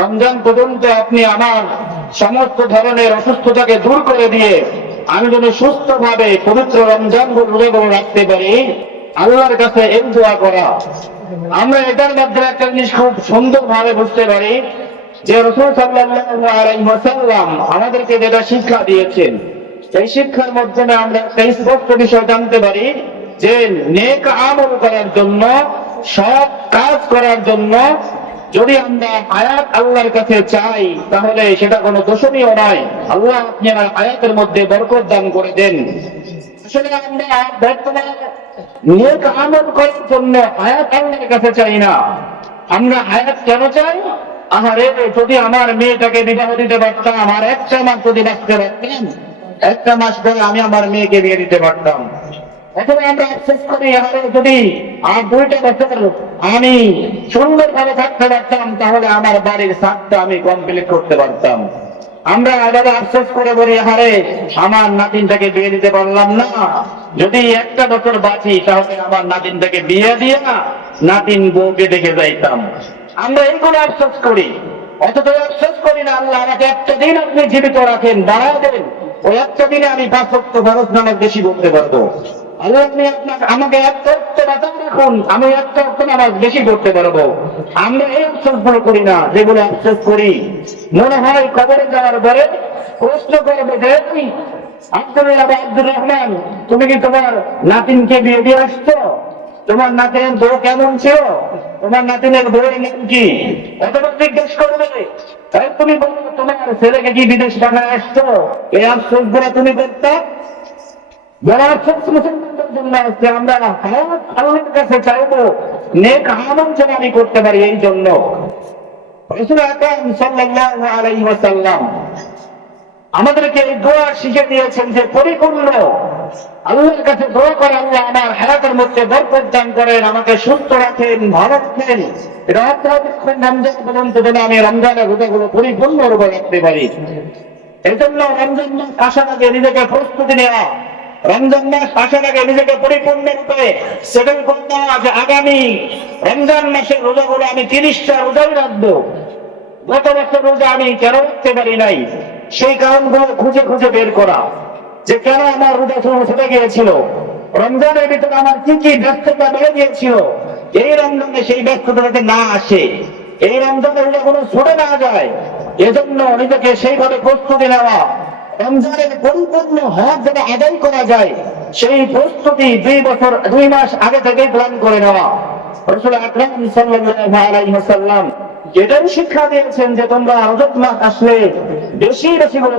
রমজান পর্যন্ত আপনি আমার সমস্ত ধরনের অসুস্থতাকে দূর করে দিয়ে আমি যেন সুস্থভাবে পবিত্র রমজান রোজাগুলো রাখতে পারি, আল্লাহর কাছে এই দোয়া করা। আমরা এটার মাধ্যমে একটা জিনিস খুব সুন্দর ভাবে বুঝতে পারি, যে রসুল ওয়াসাল্লাম আমাদেরকে যেটা শিক্ষা দিয়েছেন, এই শিক্ষার মাধ্যমে আমরা একটা স্পষ্ট বিষয় জানতে পারি, যে নেক আমল করার জন্য, সৎ কাজ করার জন্য যদি আমরা হায়াত আল্লাহর কাছে চাই, তাহলে সেটা কোনো দোষণীয় নয়। আল্লাহ আপনি আমার হায়াতের মধ্যে বরকত দান করে দেন। আসলে আমরা করার জন্য হায়াত আল্লাহর কাছে চাই না। আমরা হায়াত কেন চাই? আহারে, যদি আমার মেয়েটাকে বিবাহ দিতে পারতাম, আমার একটা মাস যদি বাঁচতে একটা মাস পরে আমি আমার মেয়েকে বিয়ে দিতে পারতাম। আমরা যদি করে নাতিনটাকে বিয়ে দিতে পারলাম না। যদি একটা বছর বাঁচি, তাহলে আমার নাতিনটাকে বিয়ে দিয়ে না, নাতিন বউকে দেখে যাইতাম। আমরা এইগুলো আফসোস করি। অথচ আফসোস করি না, আল্লাহ আমাকে একটা দিন আপনি জীবিত রাখেন বাড়ায় দেন। ওই একটা দিনে আমি পাঁচ সপ্ত খরচ বেশি বলতে পারব। আমাকে আমি নামাজ বেশি করতে পারব। আমরা এই করি না যেগুলো আফসোস করি। মনে হয় কবরে যাওয়ার পরে প্রশ্ন করবে যে "এই, আব্দুল আব্দুর রহমান তুমি কি তোমার নাতিনকে বিয়ে দিয়ে আসছো? তোমার নাতিনের বউ কেমন ছিল? তোমার নাতিনের বউয়ের নাম কি? অথবা জিজ্ঞেস করবে তাই তুমি বলো তোমার ছেলেকে কি বিদেশ বানায় আসছো? এই আফসোস তুমি করতে? যারা আফসোস মুসলমানদের পারি এই জন্য। আমাদেরকে দোয়া শিখে দিয়েছেন যে পরিপূর্ণ, আল্লাহর কাছে দোয়া করে আল্লাহ আমার হায়াতের মধ্যে করেন, আমাকে সুস্থ রাখেন, ভালো রাখেন রমজান আমি রমজানের পরিপূর্ণ রূপে রাখতে পারি। এই জন্য রমজান মাস আসার আগে নিজেকে প্রস্তুতি নেওয়া রমজান মাস আসার আগে নিজেকে পরিপূর্ণ রূপে সেটেল করে নেওয়া যে আগামী রমজান মাসের রোজাগুলো আমি তিরিশটা রোজাই রাখব। গত বছর রোজা আমি কেন রাখতে পারি নাই? সেই কারণগুলো খুঁজে খুঁজে বের করা। যে কেন আমার রোজা শুরু ছুটে গিয়েছিল? রমজানের ভিতরে আমার কি কি ব্যস্ততা বেড়ে গিয়েছিল? এই রমজানে সেই ব্যস্ততা যাতে না আসে, এই রমজানের রোজা কোনো ছুটে না যায়, এজন্য নিজেকে সেইভাবে প্রস্তুতি নেওয়া রমজানের পরিপূর্ণ হক যাতে আদায় করা যায়, সেই প্রস্তুতি দুই বছর, দুই মাস আগে থেকেই প্ল্যান করে নেওয়া। ওয়াসাল্লাম যেটাই শিক্ষা দিয়েছেন যে তোমরা আসলে বেশি বেশি করে